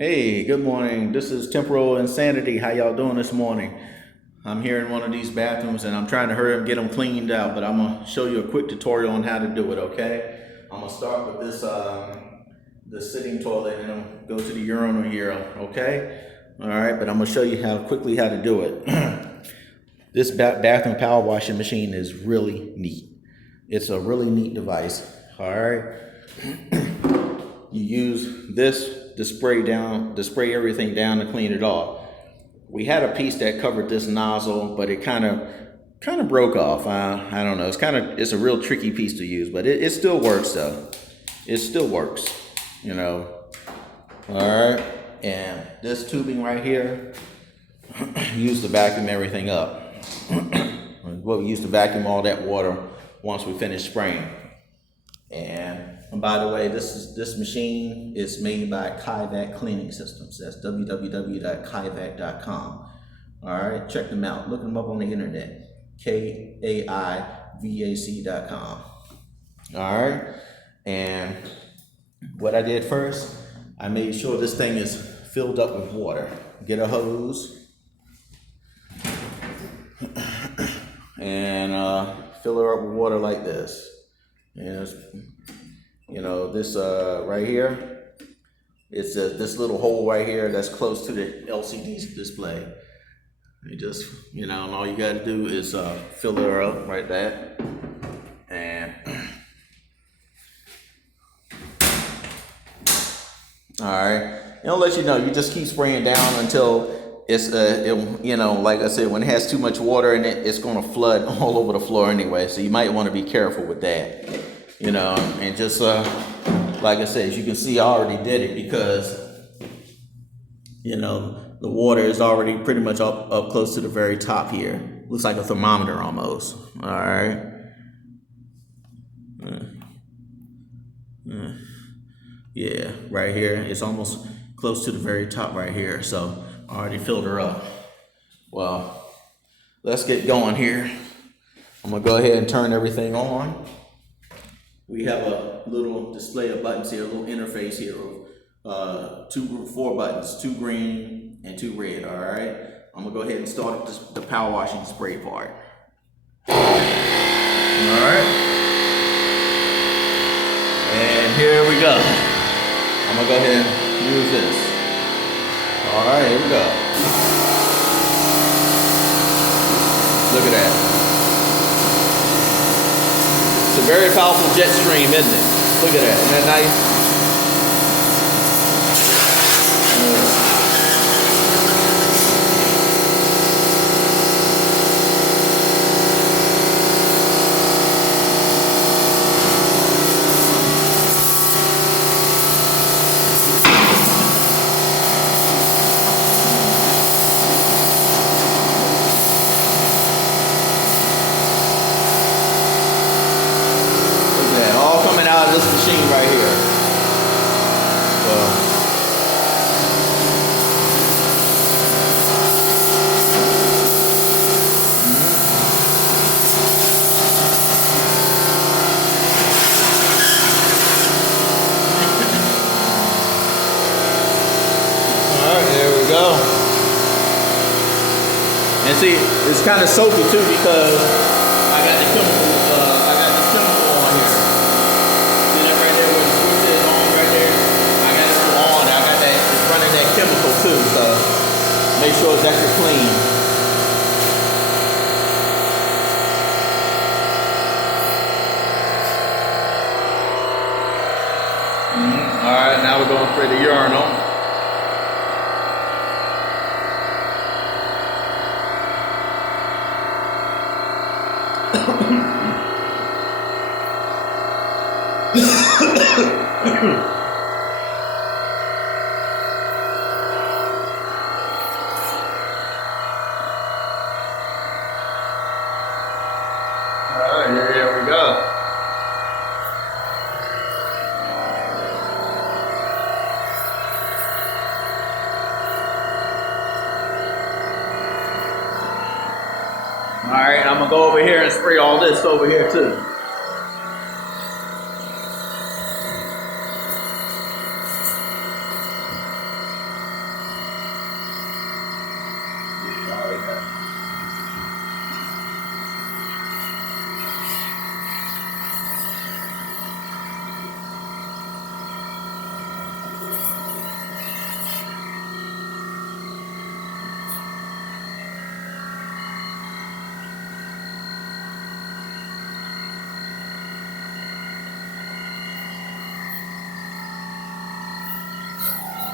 Hey, good morning. This is Temporal Insanity. How y'all doing this morning? I'm here in one of these bathrooms and I'm trying to hurry up and get them cleaned out, but I'm gonna show you a quick tutorial on how to do it, okay? I'm gonna start with this sitting toilet and then go to the urinal here, okay? All right, but I'm gonna show you quickly how to do it. This bathroom power washing machine is really neat. It's a really neat device, all right? You use this to spray everything down to clean it off. We had a piece that covered this nozzle, but it kind of broke off. I don't know. It's a real tricky piece to use, but it still works though. It still works, you know. All right, and this tubing right here, used to vacuum everything up. Well, we used to vacuum all that water once we finished spraying. And by the way, this machine is made by Kaivac Cleaning Systems. That's www.kaivac.com. All right, check them out. Look them up on the internet. Kaivac.com. All right, and what I did first, I made sure this thing is filled up with water. Get a hose and fill her up with water like this. And you know, this right here, it's this little hole right here that's close to the LCD display. You just, you know, and all you got to do is fill her up right there. And all right, it'll let you know. You just keep spraying down until it's, you know, like I said, when it has too much water in it, it's going to flood all over the floor anyway. So you might want to be careful with that. You know, and just like I said, as you can see, I already did it because, you know, the water is already pretty much up close to the very top here. Looks like a thermometer almost. All right. Yeah, right here. It's almost close to the very top right here. So I already filled her up. Well, let's get going here. I'm going to go ahead and turn everything on. We have a little display of buttons here, a little interface here of 4 buttons, 2 green and 2 red, all right? I'm gonna go ahead and start the power washing spray part. All right. And here we go. I'm gonna go ahead and use this. All right, here we go. Look at that. It's a very powerful jet stream, isn't it? Look at that. Isn't that nice? Out of this machine right here. So all right, there we go. And see, it's kind of soapy too because I got the chemical. I got this chemical on here. That chemical too, so make sure it's extra clean. All right, now we're going to spray the urinal. Alright, here we go. Alright, I'm gonna go over here and spray all this over here too.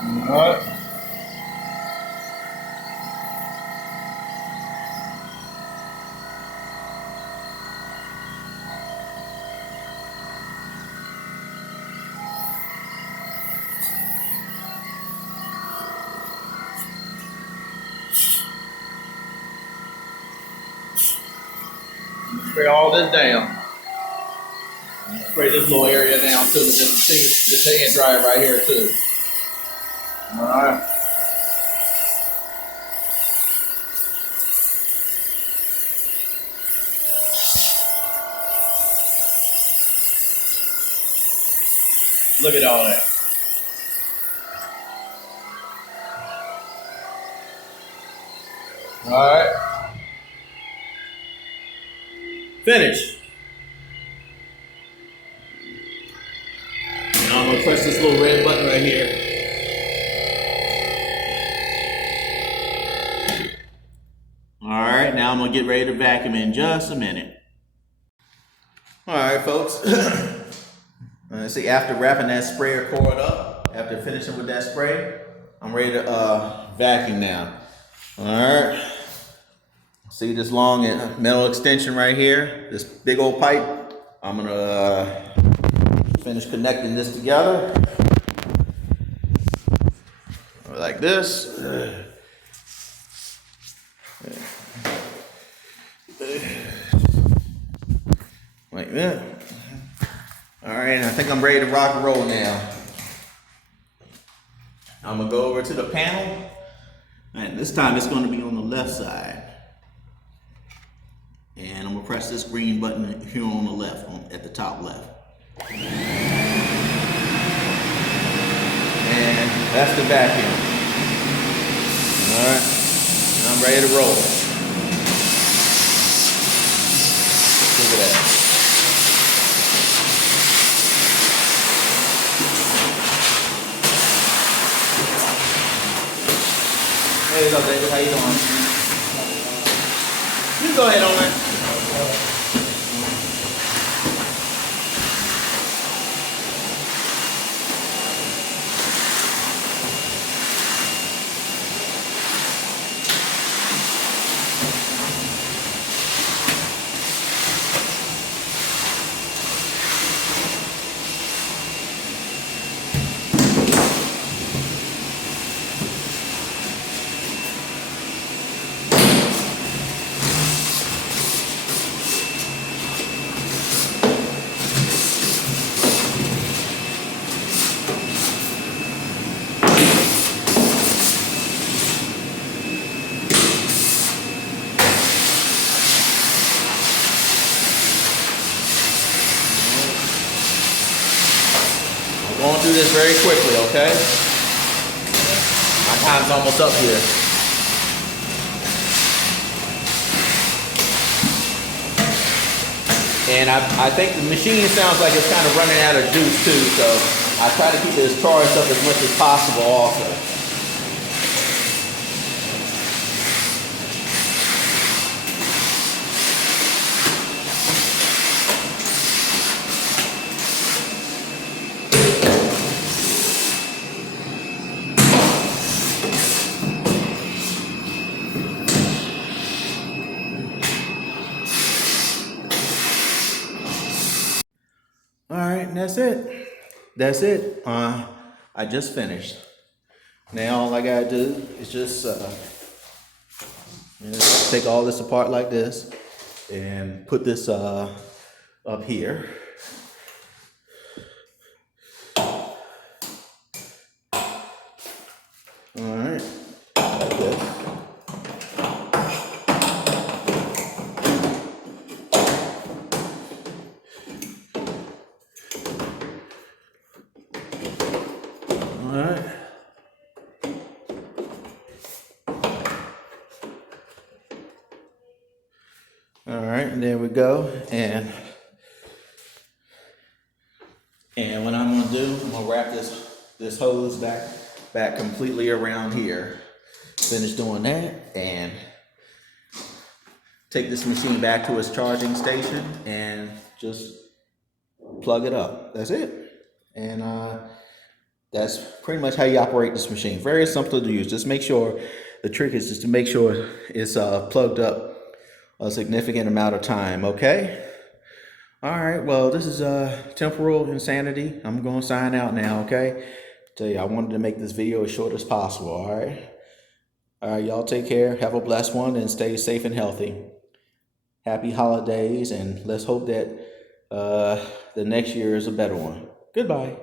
Alright. Spray all this down. Spray this little area down too. Just see this hand dryer right here too. Alright. Look at all that. Alright. Finish. Now I'm going to press this little red button right here. Alright, now I'm going to get ready to vacuum in just a minute. Alright folks, see, after wrapping that sprayer cord up, after finishing with that spray, I'm ready to vacuum now. Alright, see this long metal extension right here, this big old pipe. I'm going to finish connecting this together like this. Like that. Alright, I think I'm ready to rock and roll now. I'm going to go over to the panel, and this time it's going to be on the left side. And I'm going to press this green button here on the left, at the top left. And that's the vacuum. Alright, I'm ready to roll. Look at that. Hey, what's up, David? How you doing? You can go ahead on there. Going through this very quickly, okay? My time's almost up here. And I think the machine sounds like it's kind of running out of juice too, so I try to keep it as charged up as much as possible also. All right, and that's it. That's it. I just finished. Now all I gotta do is just take all this apart like this and put this up here. All right, like this. All right, and there we go. And what I'm gonna do, I'm gonna wrap this hose back completely around here. Finish doing that and take this machine back to its charging station and just plug it up. That's it. And That's pretty much how you operate this machine. Very simple to use. Just make sure, the trick is just to make sure it's plugged up a significant amount of time, okay? All right, well, this is Temporal Insanity. I'm going to sign out now, okay? Tell you, I wanted to make this video as short as possible, all right? All right, y'all take care. Have a blessed one and stay safe and healthy. Happy holidays, and let's hope that the next year is a better one. Goodbye.